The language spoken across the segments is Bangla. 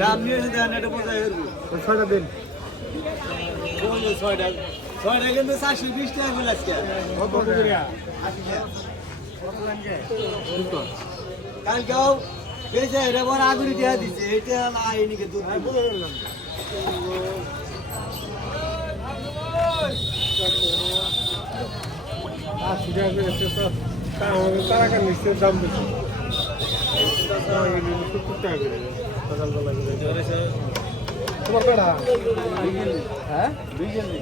দাম নিয়ে দেন এটা বোঝাই হইব। ছয়টা দিন। ছয়টা কিন্তু 420 টাকা করে আজকে। কত করে? কালকেও এই যে এটা বড় আগুরি দেয়া দিছে এটা আইনিকে দুধ বলে দিলাম। সুবিধা করেছে তো আমাদের টাকা নিশ্চয় দাম বেশি। 70 টাকা করে সকালবেলা করে। তোমার কটা? হ্যাঁ 2 কেজি।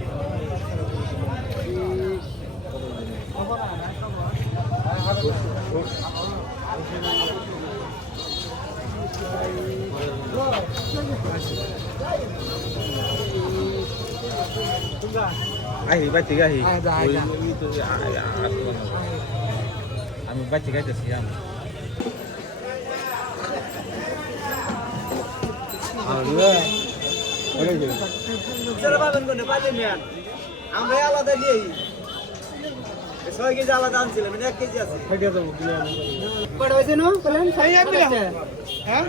আহি বাইতে গাহি আমি বাইতে গাইতেছি আমি আমরা আলাদা নিয়ে 6 কেজি আলাদা আনছিলাম 1 কেজি আছে কটা হয়েছে না বলেন 6 আছে হ্যাঁ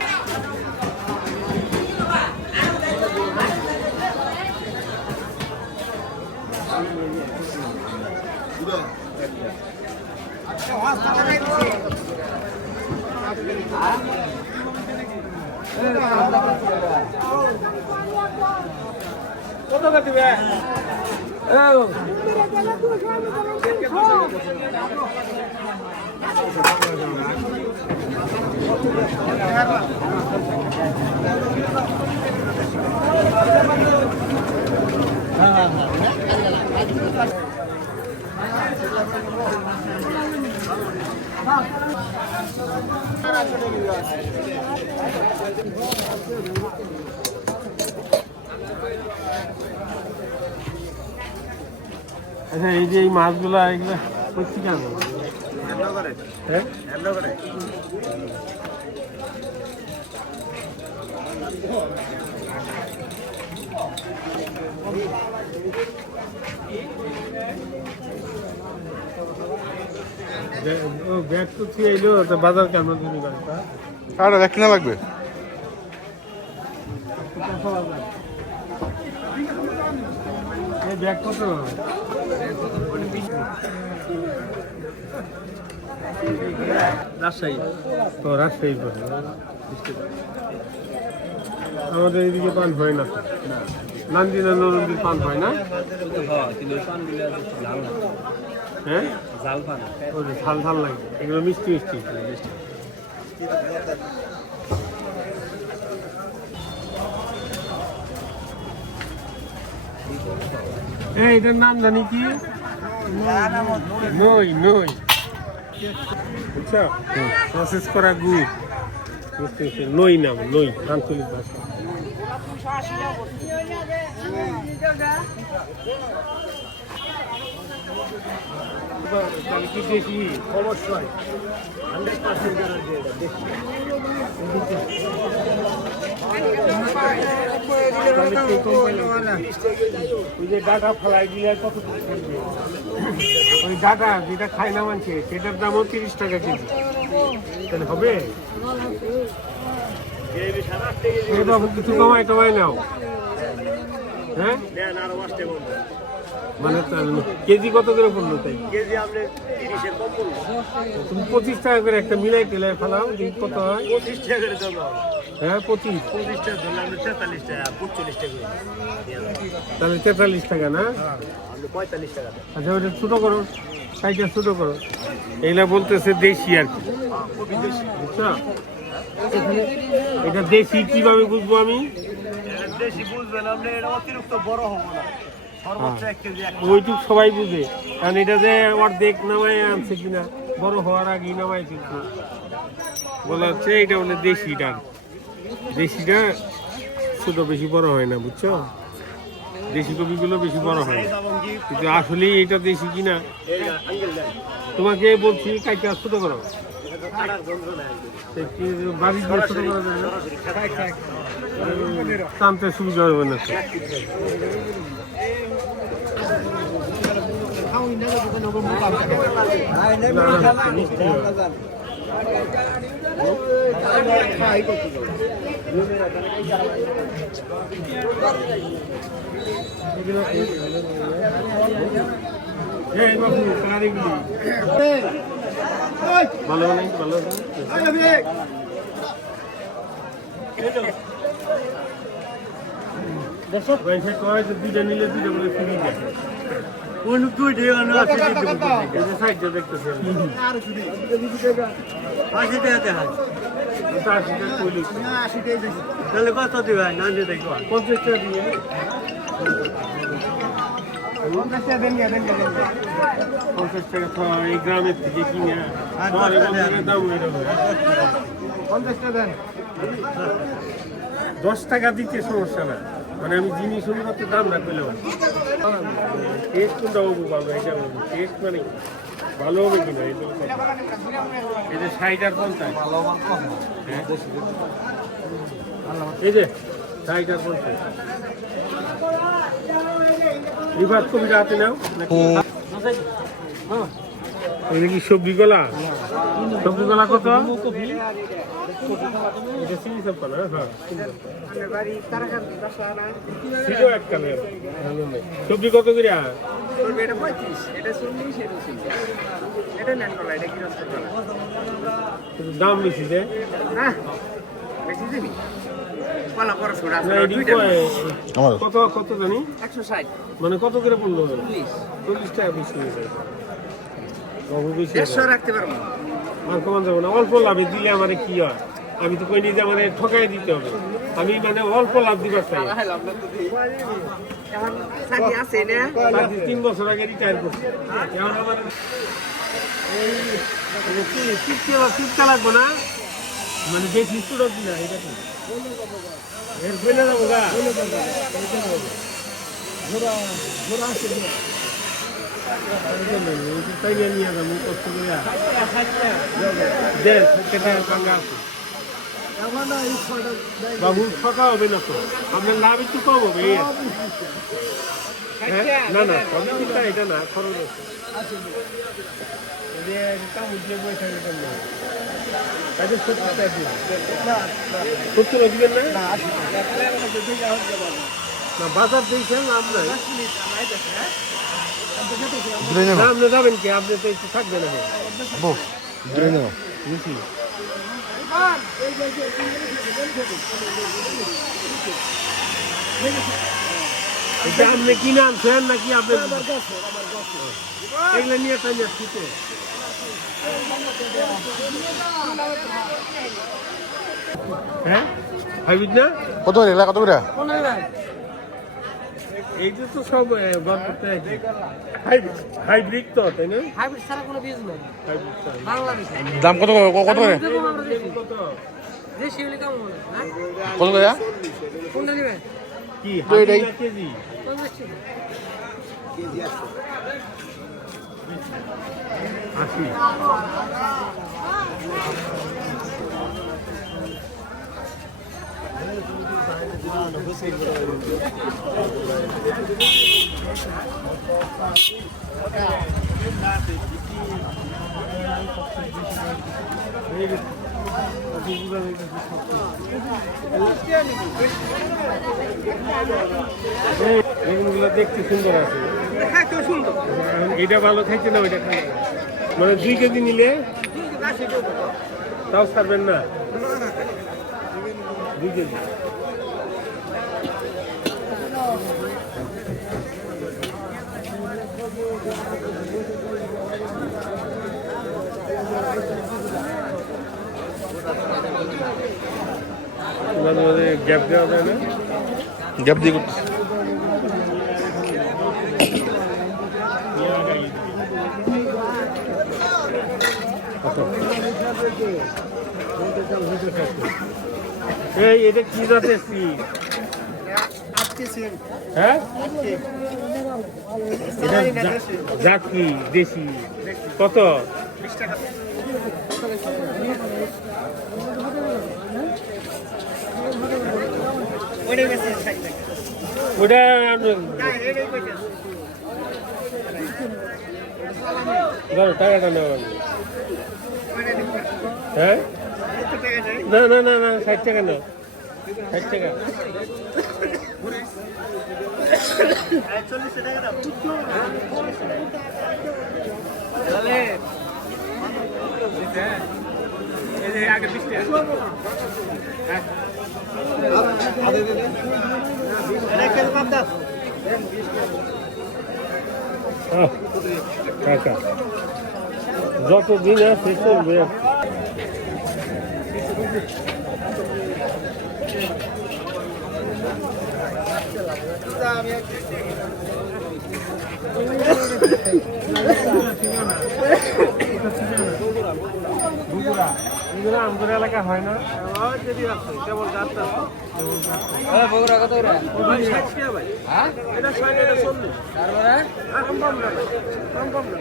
কত কাটবে? আচ্ছা এই যে এই মাছগুলা এগুলা করছি কেন? হ্যাঁ ব্যাগ তো থিয়ে এলো বাজার কেমন আর এক কিনা লাগবে ব্যাগ কত? রাজশাহী তো রাজশাহী করে আমাদের এইদিকে পান হয় না তো নান্দিনা নদীর পান হয় না হ্যাঁ ঝাল ঝাল লাগে এগুলো মিষ্টি মিষ্টি এটার নাম জানি কি নই নই আচ্ছা প্রসেস করা গুড় নই নাম নই আঞ্চলিক ভাষা কি দেশি অবশ্যই ওই যে ডাটা ফেলাই দিলে কত ওই ডাটা যেটা খায় না মানছে সেটার দামও 30 টাকা কেজি তাহলে হবে বাবু কিছু কমায় টমায় নাও হ্যাঁ মানে কেজি কত করে পড়লো তাই কেজি আপনি 30 এর কম পড়লো তুমি 25 টাকা করে একটা মিলাই টেলাই ফেলাও দেখি কত হয় 25 টাকা করে দাম হ্যাঁ 25 টাকা ধরলে আপনি 43 টাকা 45 টাকা তাহলে 43 টাকা না আপনি 45 টাকা দেন আচ্ছা ওটা ছোটো করো সাইজটা ছোটো করো এইগুলা বলতেছে দেশি আর কি বুঝছো এটা দেশি কিভাবে বুঝবো আমি দেশি বুঝবেন আপনি এটা অতিরিক্ত বড় হবে না সর্বোচ্চ 1 কেজি ওইটুক সবাই বুঝে কারণ এটা যে অর্ধেক নামাই আনছে কিনা বড় হওয়ার আগে নামাই কিন্তু বলা হচ্ছে এটা বলে দেশিটা দেশিটা ছোট বেশি বড় হয় না বুঝছো দেশি কপিগুলো বেশি বড় হয় কিন্তু আসলে এটা দেশি কিনা তোমাকে বলছি কাইটা ছোট করো বাড়ি দিয়ে ছোট করা যায় না টানতে সুবিধা হবে না মিষ্টি এই বাবু কারিগরি ভালো নেই ভালো পয়সা কয় তো দুইটা নিলে দুইটা বলে ফ্রি দেয় কোন দুইটা এই যে সাইডটা দেখতেছেন পাঁচশো টাকাতে হয় 80 টাকা কইলি তাহলে কত দিবে না দিয়ে দেখো 50 টাকা দিয়ে 50 টাকা দেন 50 টাকা তো এই গ্রামের থেকে কিনে তোমার এখানে দাম এরকম 50 টাকা দেন 10 টাকা দিতে সমস্যা না মানে আমি জিনিস অনুপাতে দাম না পেলাম টেস্ট কোনটা হবো ভালো এটা হবো টেস্ট মানে ভালো হবে কিনা এটা এই যে 60 আর 50 হ্যাঁ? এই যে 60 আর 50 রিভার্স কপিটা হাতে নাও নাকি এটা কি সবজি গলা কত এটা চিনি সব না হ্যাঁ ছিল এক কালার সবজি কত করে এটা 35 এটা 40 এটা নেন কলা এটা কি রকম কলা দাম বেশি যে হ্যাঁ বেশি দিবি কলা বড় ছোড়া না, এটি কত কত জানি 160 মানে কত করে পড়লো 40 টাকা বেশি হয়ে যায় বহু বেশি 100 রাখতে পারবো আর কমান যাবো না অল্প লাভে দিলে আমার কি হয় আমি তো কই নি যে মানে ঠকাই দিতে হবে আমি মানে অল্প লাভ দিবার চাই এখন সাথী আছে না আজ 3 বছর আগে রিটায়ার করছি এখন আমার এই কি শিখতে লাগবো না মানে যে শিশুরা কিনা এটা কি এর ফেলে যাবো গা তাই নিয়ে যাবো কষ্ট করে দেন সেটা পাঙ্গা আছে বাবু ফাঁকা হবে না তো আপনার লাভ একটু কম হবে এই আর কি। হ্যাঁ? না না সবই চিন্তা এটা না খরচ আছে এই যে কামড় দিয়ে বসে এটা না তাহলে 70 টাকা দিন 70 দিবেন না না বাজার দেখছেন লাভ নাই দূরে নেব না, আপনি যাবেন কি আপনি তো একটু থাকবেন না বউ দূরে নেব বুঝছি এটা আপনি কিনে আনছেন নাকি আপনি এগুলো নিয়ে তাই যাচ্ছি তো হ্যাঁ হাইব্রিড না কত করে এলা কত করে এইটা তো সব হাইব্রিড তো তাই না হাইব্রিড ছাড়া কোনো বীজ নাই হাইব্রিড বাংলাদেশে দাম কত কত করে কত দেশি হলে কেমন হবে হ্যাঁ কত করে কোনটা নেবে কি তো এটাই। হাইব্রিড কেজি 50 টাকা আশি বেগুনগুলো দেখতে সুন্দর আছে হ্যাঁ তো সুন্দর এটা ভালো খাইছে না ওইটা খাই মানে 2 কেজি নিলে তাও ছাড়বেন না 2 কেজি মাঝে মাঝে গ্যাপ দেওয়া যায় না গ্যাপ দিয়ে করতেছি এই এটা কি জাতের সিম হ্যাঁ এটা জাত কি দেশি কত ওটা ধরো টাকাটা নেওয়া হ্যাঁ না না না না 60 টাকা না 60 টাকা 40 টাকা দাও তাহলে এই যে আগে 20 টাকা হ্যাঁ এটা কেন মাপ দাও কাকা যত দিন আছে চলবে আমাদের এলাকা হয় না কেবল যাত্রা বগুড়া কত করে ভাই 60 টাকা ভাই হ্যাঁ এটা 60 এটা 40 তারপরে কম কম না ভাই কম কম না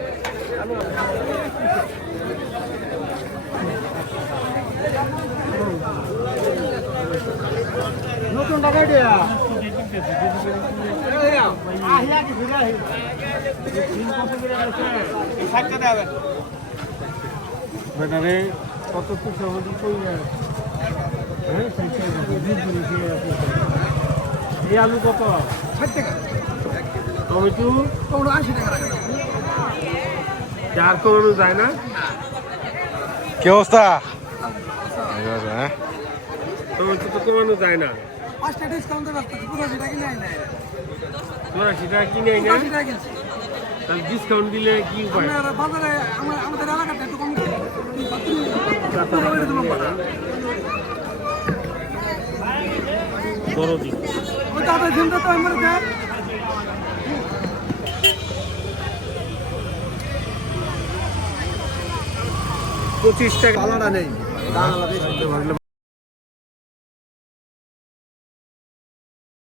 নতুন টাকা দিয়া আহিয়া কি ঘুরে আহি 60 টাকা দেবে বেটারে কত কিছু আমাদের কই না হ্যাঁ এই আলু কত 60 টাকা টমেটো ওগুলো 80 টাকা রাখা চার কমানো যায় না কি অবস্থা হ্যাঁ টমেটো তো কমানো যায় না 5 টাকা ডিসকাউন্ট দেবে 85 টাকা কিনে আইনা তোরা সেটা কিনে আই না 85 টাকা কিনছি তাহলে ডিসকাউন্ট দিলে কি উপায় আমরা বাজারে আমাদের এলাকাতে একটু কম বড় দিন ওই দাদা জিন্দা তো আমার দেয় 25 টাকা পালাটা নেই দাঁড়ালা বেশি